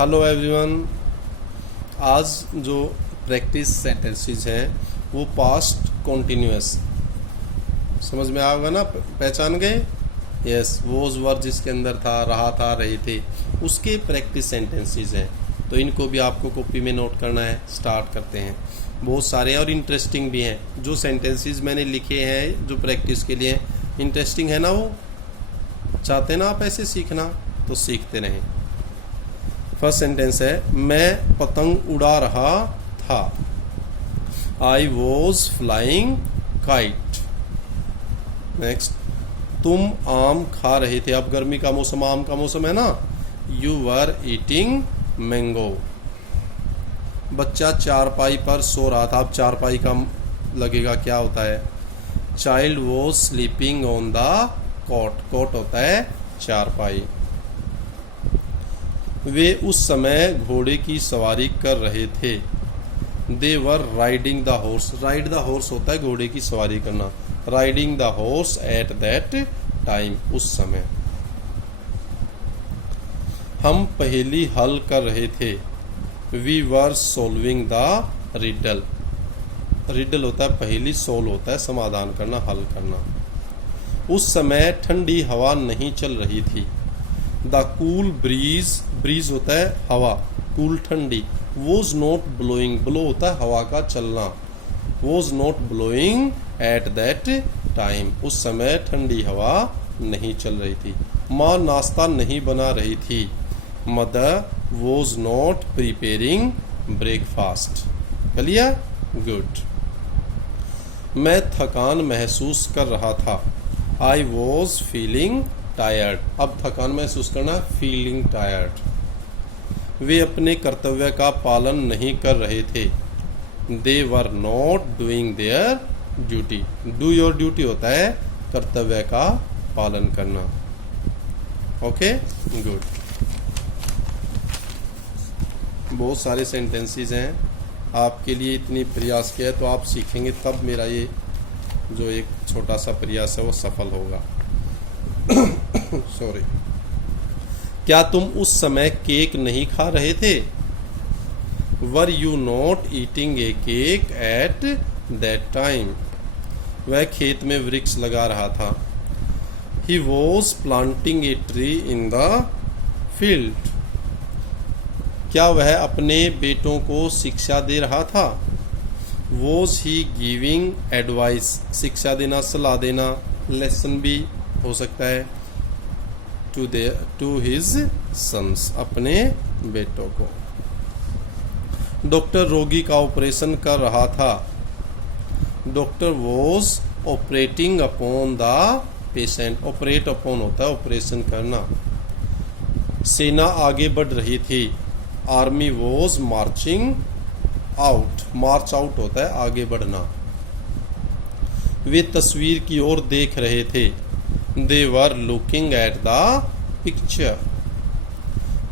Hello everyone. आज जो practice sentences हैं वो पास्ट कॉन्टिन्यूअस समझ में आएगा ना, पहचान गए? यस, वोज वर जिसके अंदर था, रहा था, रहे थे, उसके प्रैक्टिस सेंटेंसेस हैं। तो इनको भी आपको कॉपी में नोट करना है। स्टार्ट करते हैं। बहुत सारे और इंटरेस्टिंग भी हैं। जो सेंटेंसेस मैंने लिखे हैं जो प्रैक्टिस के लिए इंटरेस्टिंग है ना, वो चाहते ना आप ऐसे सीखना, तो सीखते रहें। फर्स्ट सेंटेंस है, मैं पतंग उड़ा रहा था। I was flying kite. Next, तुम आम खा रहे थे। अब गर्मी का मौसम, आम का मौसम है ना। You were eating mango. बच्चा चारपाई पर सो रहा था। अब चारपाई का लगेगा क्या होता है? Child was sleeping on the cot. Cot होता है चारपाई। वे उस समय घोड़े की सवारी कर रहे थे। They were riding the horse. Ride the horse होता है घोड़े की सवारी करना। Riding the horse at that time, उस समय। हम पहेली हल कर रहे थे। We were solving the riddle. Riddle होता है पहेली, सोल्व होता है समाधान करना, हल करना। उस समय ठंडी हवा नहीं चल रही थी। द कूल ब्रीज, ब्रीज होता है हवा, कूल ठंडी। वॉज नॉट ब्लोइंग, ब्लो होता है हवा का चलना। Was not blowing eight that time, उस समय ठंडी हवा नहीं चल रही थी। माँ नाश्ता नहीं बना रही थी। Mother was not preparing breakfast. Clear? Good. मैं थकान महसूस कर रहा था। I was feeling tired. अब थकान महसूस करना, फीलिंग टायर्ड। वे अपने कर्तव्य का पालन नहीं कर रहे थे। They were not doing their duty. Do your duty होता है कर्तव्य का पालन करना। Okay, good. बहुत सारे सेंटेंसेस हैं आपके लिए, इतनी प्रयास किया है तो आप सीखेंगे, तब मेरा ये जो एक छोटा सा प्रयास है वो सफल होगा। सॉरी। क्या तुम उस समय केक नहीं खा रहे थे? Were you not eating A cake eight that time. वह खेत में वृक्ष लगा रहा था। He was planting a tree in the field. क्या वह अपने बेटों को शिक्षा दे रहा था? Was he giving advice. शिक्षा देना, सलाह देना, लेसन भी हो सकता है। टू हिज सन्स, अपने बेटों को। डॉक्टर रोगी का ऑपरेशन कर रहा था। Doctor was operating upon the patient. Operate upon होता है ऑपरेशन करना। सेना आगे बढ़ रही थी। Army was marching out. March out होता है आगे बढ़ना। वे तस्वीर की ओर देख रहे थे। They were looking at the picture.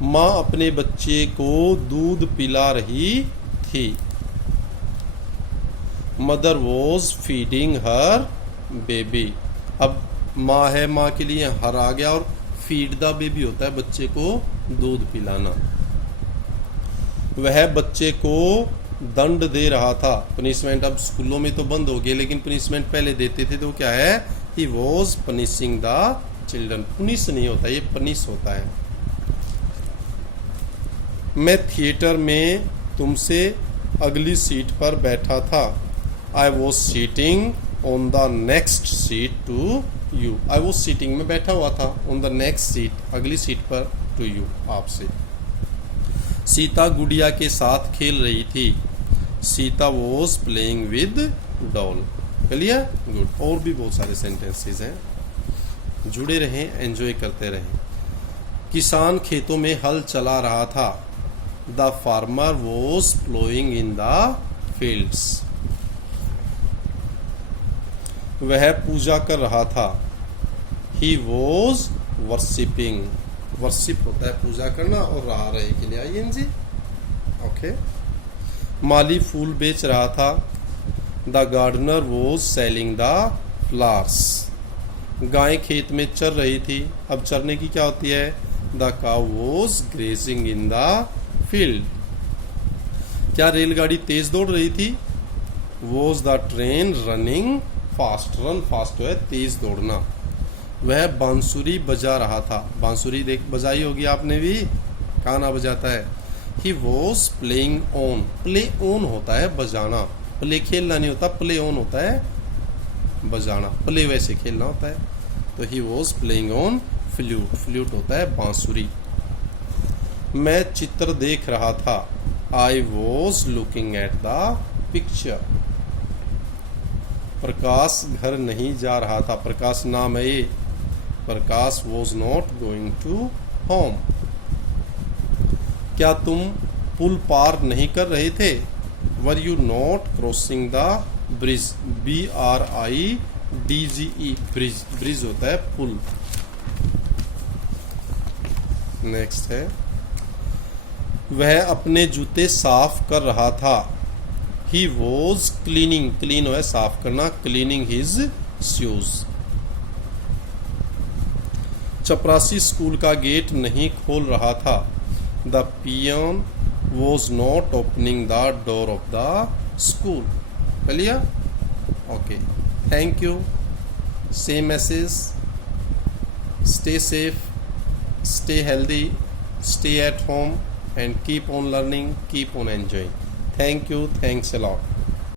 माँ अपने बच्चे को दूध पिला रही थी। Mother was feeding her baby. अब माँ है, माँ के लिए हर आ गया, और फीड द बेबी होता है बच्चे को दूध पिलाना। वह बच्चे को दंड दे रहा था, पनिशमेंट। अब स्कूलों में तो बंद हो गए, लेकिन पनिशमेंट पहले देते थे, तो क्या है? He was punishing the children. Punish नहीं होता, ये पनिश होता है। मैं थिएटर में तुमसे अगली सीट पर बैठा था। I was sitting on the next seat to you. I was sitting, में बैठा हुआ था, ऑन द नेक्स्ट सीट, अगली सीट पर, टू यू, आपसे। सीता गुड़िया के साथ खेल रही थी। Sita was playing with doll. Clear? Good. और भी बहुत सारे सेंटेंसेस हैं, जुड़े रहें, एंजॉय करते रहें। किसान खेतों में हल चला रहा था। The farmer was ploughing in the fields. वह पूजा कर रहा था। He was worshipping. वर्शिप होता है पूजा करना, और रहा रहे के लिए आईएनजी। ओके। माली फूल बेच रहा था। The gardener was selling the flowers. गाय खेत में चर रही थी। अब चरने की क्या होती है? The cow was grazing in the field. क्या रेलगाड़ी तेज दौड़ रही थी? Was the train running fast. Run fast है तेज दौड़ना। वह बांसुरी बजा रहा था। बांसुरी देख बजाई होगी आपने भी, गाना बजाता है। ही was playing on. Play on होता है बजाना, प्ले खेलना नहीं होता, प्ले ऑन होता है बजाना, प्ले वैसे खेलना होता है। तो he was playing on flute. Flute होता है बांसुरी। मैं चित्र देख रहा था। I was looking at the picture. Prakash घर नहीं जा रहा था। प्रकाश नाम है ये। Prakash was not going to home. क्या तुम पुल पार नहीं कर रहे थे? Were you not crossing the bridge. BRIDGE bridge. Bridge होता है पुल। नेक्स्ट है, वह अपने जूते साफ कर रहा था। He was cleaning. क्लीन है साफ करना, क्लीनिंग हिज शूज। चपरासी स्कूल का गेट नहीं खोल रहा था। The peon was not opening the door of the school. चलिए, okay, thank you. Same message, stay safe, stay healthy, stay at home, and keep on learning, keep on enjoying. Thank you, thanks a lot.